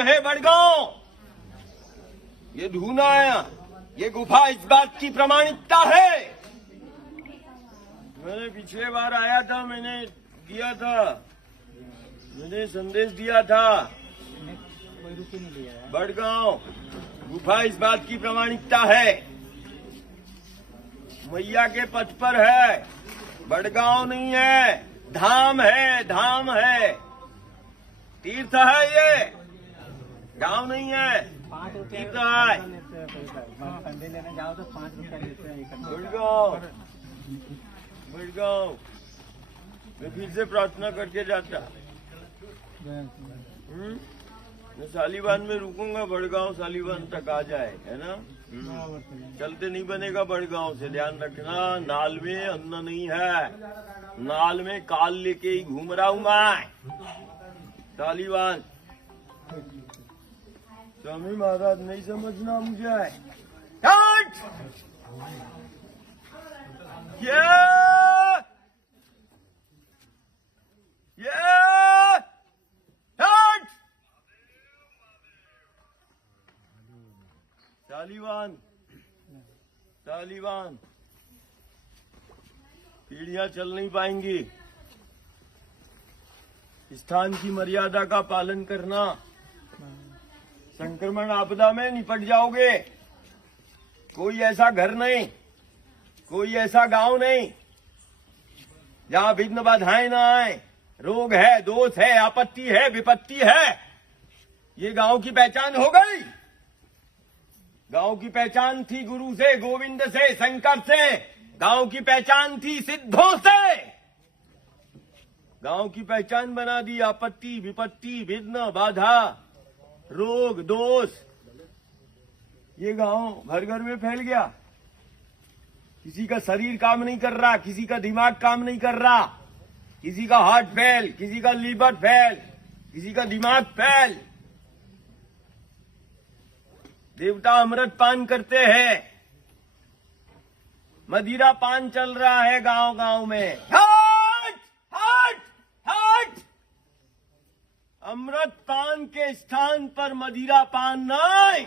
महात्म है बड़गांव। ये ढूंढा आया, ये गुफा इस बात की प्रमाणिकता है। मैंने पिछले बार आया था, मैंने दिया था, मैंने संदेश दिया था। बड़गांव गुफा इस बात की प्रमाणिकता है, मैया के पथ पर है। बड़गांव नहीं है, धाम है, धाम है, तीर्थ है। ये गांव नहीं है, तीर्थ है। संडे लेने जाओ तो 5 रुपया लेते हैं। बड़गांव, बड़गांव मैं फिर से प्रार्थना करके जाता। मैं सालीबान में रुकूंगा, बड़गांव सालीबान तक आ जाए, है ना। चलते नहीं बनेगा बड़गांव से, ध्यान रखना। नाल में अन्न नहीं है, नाल में काल लेके ही घूम रहा हूं मैं। तालिबान स्वामी महाराज नहीं समझना मुझे। तालिबान, तालिबान पीढ़ियां चल नहीं पाएंगी। स्थान की मर्यादा का पालन करना। संक्रमण आपदा में निपट जाओगे। कोई ऐसा घर नहीं, कोई ऐसा गांव नहीं जहां विघ्न बाधाएं न आए। रोग है, दोष है, आपत्ति है, विपत्ति है। ये गांव की पहचान हो गई। गांव की पहचान थी गुरु से, गोविंद से, शंकर से। गांव की पहचान थी सिद्धों से। गांव की पहचान बना दी आपत्ति, विपत्ति, विघ्न, बाधा, रोग, दोष। ये गांव घर घर में फैल गया। किसी का शरीर काम नहीं कर रहा, किसी का दिमाग काम नहीं कर रहा, किसी का हार्ट फेल, किसी का लीवर फेल, किसी का दिमाग फेल। देवता अमृत पान करते हैं, मदिरा पान चल रहा है गांव गांव में। हट, हट, हट। अमृत पान के स्थान पर मदिरा पान नहीं।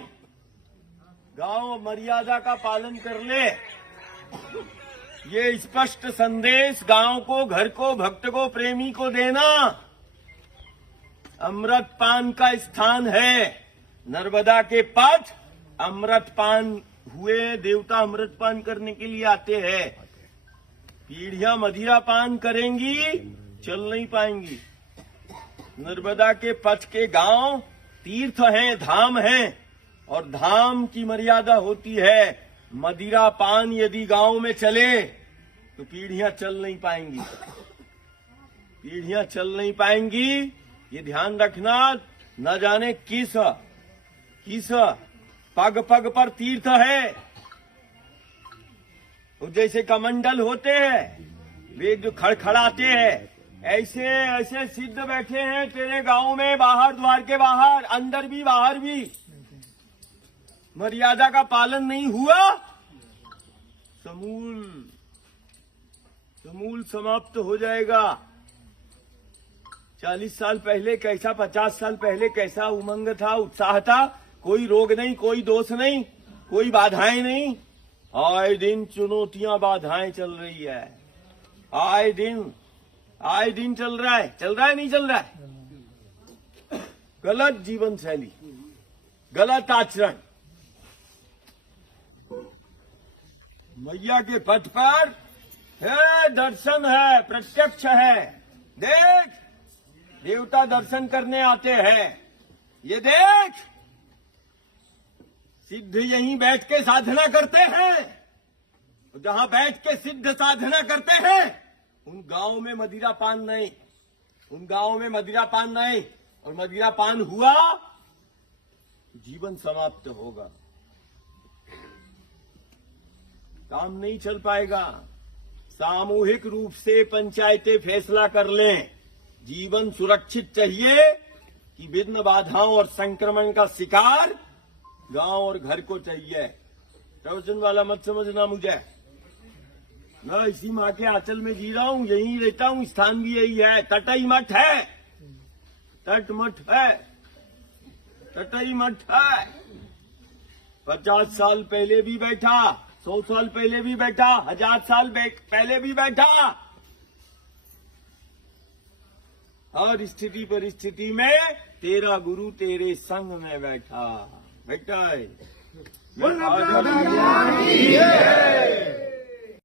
गांव मर्यादा का पालन कर ले। ये स्पष्ट संदेश गांव को, घर को, भक्त को, प्रेमी को देना। अमृत पान का स्थान है। नर्मदा के पथ अमृत पान हुए, देवता अमृत पान करने के लिए आते हैं। पीढ़ियां मदिरा पान करेंगी, चल नहीं पाएंगी। नर्मदा के पथ के गांव तीर्थ हैं, धाम हैं, और धाम की मर्यादा होती है। मदिरा पान यदि गांव में चले तो पीढ़ियां चल नहीं पाएंगी, पीढ़ियां चल नहीं पाएंगी। ये ध्यान रखना। न जाने किस पग पग पर तीर्थ है। तो जैसे कमंडल होते हैं, वे जो खड़खड़ाते हैं, ऐसे ऐसे सिद्ध बैठे हैं तेरे गांव में, बाहर, द्वार के बाहर, अंदर भी बाहर भी। मर्यादा का पालन नहीं हुआ, समूल समाप्त हो जाएगा। 40 साल पहले कैसा, 50 साल पहले कैसा उमंग था, उत्साह था। कोई रोग नहीं, कोई दोष नहीं, कोई बाधाएं नहीं। आए दिन चुनौतियां, बाधाएं चल रही है। आए दिन चल रहा है, नहीं चल रहा है। गलत जीवन शैली, गलत आचरण। मैया के पथ पर है, दर्शन है, प्रत्यक्ष है। देख, देवता दर्शन करने आते हैं। ये देख, सिद्ध यहीं बैठ के साधना करते हैं। जहां बैठ के सिद्ध साधना करते हैं, उन गांव में मदिरा पान नहीं, उन गांव में मदिरा पान नहीं। और मदिरा पान हुआ, जीवन समाप्त होगा, काम नहीं चल पाएगा। सामूहिक रूप से पंचायतें फैसला कर लें। जीवन सुरक्षित चाहिए कि विघ्न बाधाओं और संक्रमण का शिकार गांव और घर को चाहिए। प्रवचन वाला मत समझना मुझे। मैं इसी माँ के आंचल में जी रहा हूँ, यहीं रहता हूँ, स्थान भी यही है। तटई मठ है, तट मठ है। टटई मठ है। 50 साल पहले भी बैठा, 100 साल पहले भी बैठा, 1000 साल पहले भी बैठा। हर स्थिति परिस्थिति में तेरा गुरु तेरे संग में बैठा है।